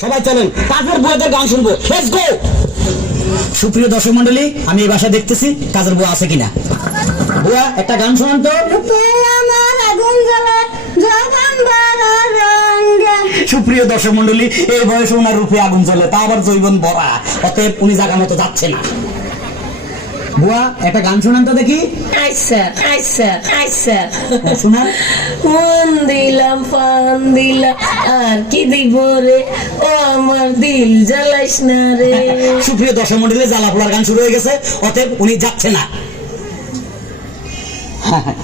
সবাই চলেন কাজের বুয়াদের গান শুনবো। Let's go. সুপ্রিয় দর্শক মন্ডলী, আমি এই বাসায় দেখতেছি কাজের বুয়া আছে কিনা। বুয়া একটা গান শোনান তো। সুপ্রিয় দর্শক মন্ডলী, এই বয়সে ওনার রূপে আগুন জ্বলে, তা আবার জৈবন ভরা, অতএব উনি জায়গা মতো যাচ্ছে না। বুয়া একটা গান শোনান তো দেখি। আচ্ছা আচ্ছা আচ্ছা শোনান। মন দিলাম পান দিলাম আর কি দিব রে, ও আমার দিল জ্বালাইস না রে। সুপ্রিয় দর্শক মন্ডলী, জ্বালা পোড়ার গান শুরু হয়ে গেছে, অতএব উনি যাচ্ছে না।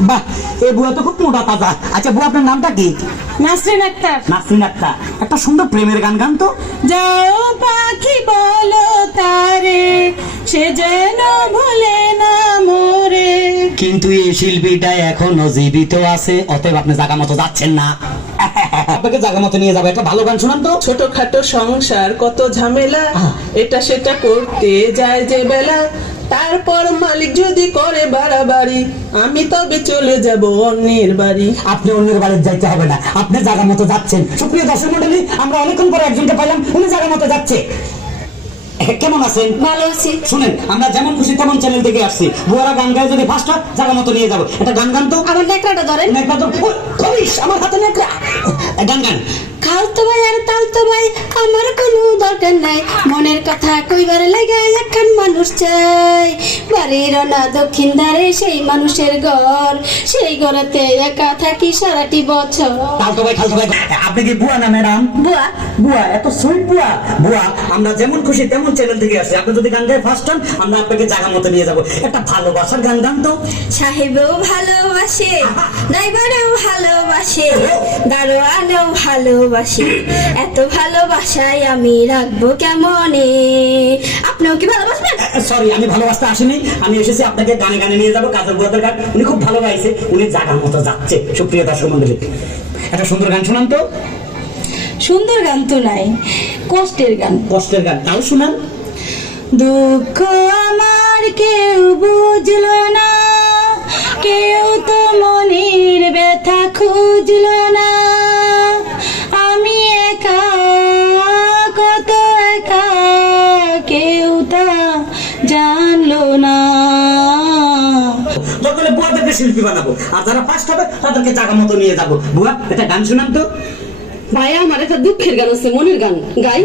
বাহ, এই বুয়া তো খুব মোটা তাজা। আচ্ছা বুয়া, আপনার নামটা কি? নাসরিন আক্তার। নাসরিন আক্তার, একটা সুন্দর প্রেমের গান গান তো। যাও পাখি বলো তারে, সে যেন ভুলে না মোরে। কিন্তু এই শিল্পীটা এখনো জীবিত আছে, অতএব আপনি জায়গা মতো যাচ্ছেন না। আপনাকে জায়গা মতো নিয়ে যাবো, একটা ভালো গান শোনান তো। ছোটখাটো সংসার কত ঝামেলা, এটা সেটা করতে যায় যে বেলা, তারপর মালিক যদি করে বাড়াবাড়ি, আমি তবে চলে যাব অন্যের বাড়ি। আপনি অন্যের বাড়িতে যাইতে হবে না, আপনি জায়গা মতো যাচ্ছেন। সুপ্রিয় দর্শক মন্ডলী, আমরা অনেকক্ষণ পরে একজনকে পাইলাম, উনি জায়গা মতো যাচ্ছে। কেমন আছেন? ভালো আছি। শুনেন, আমরা যেমন খুশি তেমন চ্যানেল থেকে আসছি। বুয়ারা গান গায়ে যদি ফার্স্ট হয়, জায়গা মতো নিয়ে যাবো। একটা গান গান তো। আমার নেকড়াটা ধরেন। নেকড়া তো করিস, আমার হাতে নেকড়া। গান গান। খালতো ভাই আর তালতো ভাই, আমার কোনো দরকার নাই, মনের কথা কইবার লাগে একখান মানুষ চাই। বাড়ির না দক্ষিণ ধারে সেই মানুষের ঘর, সেই ঘরেতে একা থাকি সারাটি বছর। খালতো ভাই, খালতো ভাই। আপনি কি বুয়া না ম্যাডাম? বুয়া। বুয়া, এত সুইট বুয়া। বুয়া, আমরা যেমন খুশি তেমন চ্যানেল থেকে আসছি। আপনি যদি গান গায়ে ফার্স্ট হন, আমরা আপনাকে জায়গা মতো নিয়ে যাবো। একটা ভালোবাসার গান গান তো। সাহেবও ভালোবাসে, ড্রাইভারও ভালোবাসে, দারোয়ানও ভালোবাসে, এত ভালোবাসায় আমি রাখবো কেমনে। আপনিও কি ভালোবাসবেন? সরি, আমি ভালোবাসতে আসিনি, আমি এসেছি আপনাকে গানে গানে নিয়ে যাবো। কাজের বুয়াদের গান উনি খুব ভালো গাইছে, উনি জায়গার মতো যাচ্ছে। সুপ্রিয় দর্শক মন্ডলী, একটা সুন্দর গান শোনান তো। সুন্দর গান তো নাই, কষ্টের গান। কষ্টের গান তাও শোনান। দুঃখ আমার কেউ বুঝলো না, কেউ তো মনের ব্যথা খুঁজলো না, আমি একা কত একা, কেউ তা জানলো না। সকলে বুয়াদেরকে শিল্পী বানাবো, আর যারা ফার্স্ট হবে তাদেরকে জায়গা মতো নিয়ে যাবো। বুয়া একটা গান শোনান তো। ভাইয়া, আমার একটা দুঃখের গান আছে, মনের গান গাই।